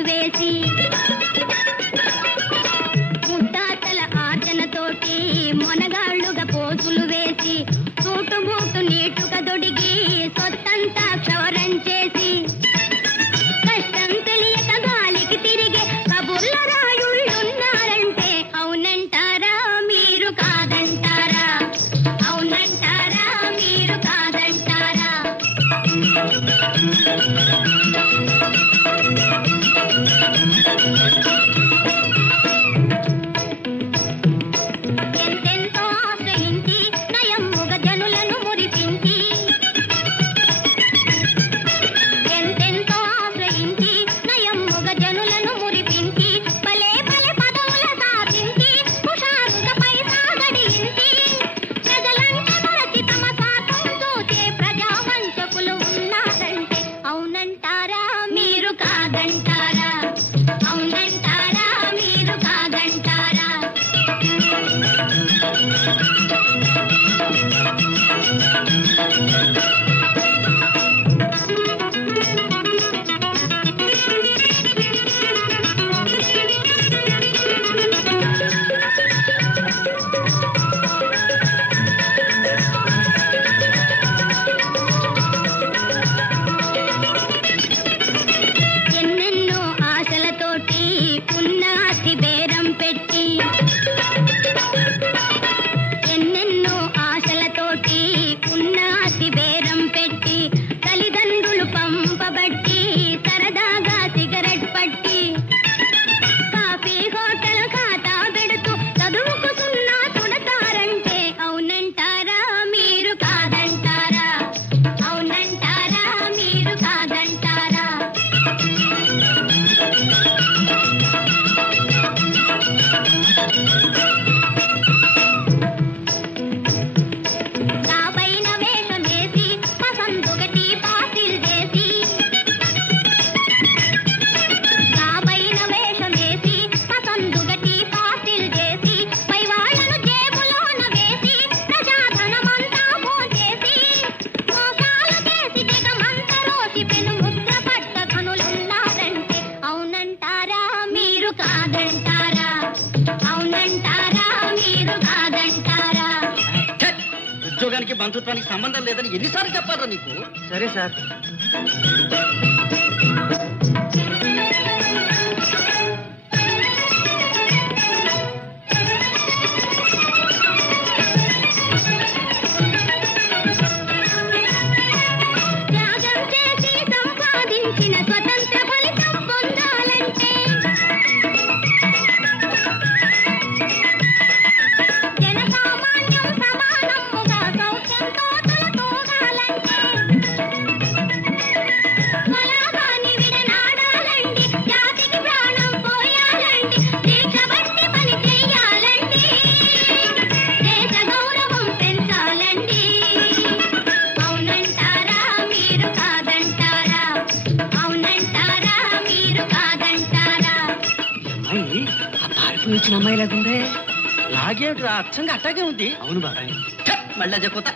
ముగ్గులు వేసి ముద్దాతల ఆర్చనతోటి మొనగాళ్ళుగా పోజులు వేసి చూటుబూటు నీటుగా దొడిగి సొత్తంతా క్షవరం చేసి కష్టం తెలియక గాలికి తిరిగే కబుర్ల రాయుళ్ళున్నారంటే అవునంటారా మీరు కాదంటారా? అవునంటారా మీరు కాదంటారా? ఎంతెంతో ఆశ్రయించి నయమ్ముగ జనులను మురిపించి ఎంతెంతో ఆశ్రయించి నయమ్ముగ జనులను మురిపించి భలే భలే పదవుల సాధించి హుషారుగా పైసా గడించి ప్రజలంటే మరచి తమ సాతం చూచే ప్రజావంచకులు ఉన్నారంటే అవునంటారా మీరు కాదంటారా? అవునంటారా మీరు కాదంటారా? ఎన్నెన్నో ఆశలతోటి పున్నాసి బేరం పెట్టి ఎన్నెన్నో ఆశలతోటి పున్నాసి బేరం పెట్టి తల్లిదండ్రులు పంపబట్టి సరదాగా సిగరెట్ పట్టి కాఫీ హోటల్ ఖాతా పెడుతూ చదువుకు సున్నా తుడతారంటే అవునంటారా మీరు కాదంటారా? అవునంటారా మీరు కాదంటారా? కాబైన వేషం వేసి పసందుగటి పాసిల్ చేసి కాబైన వేషం వేసి పసందుగటి పాసిల్ చేసి పై వాళ్ళను జేబులోన వేసి ప్రజాధనమంతా పోచేసి మోసాలు చేసి జగమంతా రోసి పెను ముద్ర పట్ట కనులున్నారంటే అవునంటారా మీరు కాదంటారా? అవునంటారా మీరు కాదంటారా? ఉద్యోగానికి బంధుత్వానికి సంబంధం లేదని ఎన్నిసార్లు చెప్పారా నీకు? సరే సార్. త్యాగం చేసి సంపాదించిన స్వతంత్ర ఫలితం పొందాలంటే జనసామాన్యం సమానముగా సౌఖ్యంతో తూగాలంటే కళాగాని విడనాడాలండి, జాతికి ప్రాణం పోయాలండి, దీక్ష బట్టి పని చెయ్యాలండి, దేశ గౌరవం పెంచాలండి. అవునంటారా మీరు కాదంటారా? అవునంటారా మీరు కాదంటారా? అమ్మాయి ఆ పారిపోయి వచ్చిన అమ్మాయి లేకుండే. లాగేమిట్రా అచ్చంగా అట్టాగే ఉంది. అవును బాబాయ్. మళ్ళీ చెప్పుతా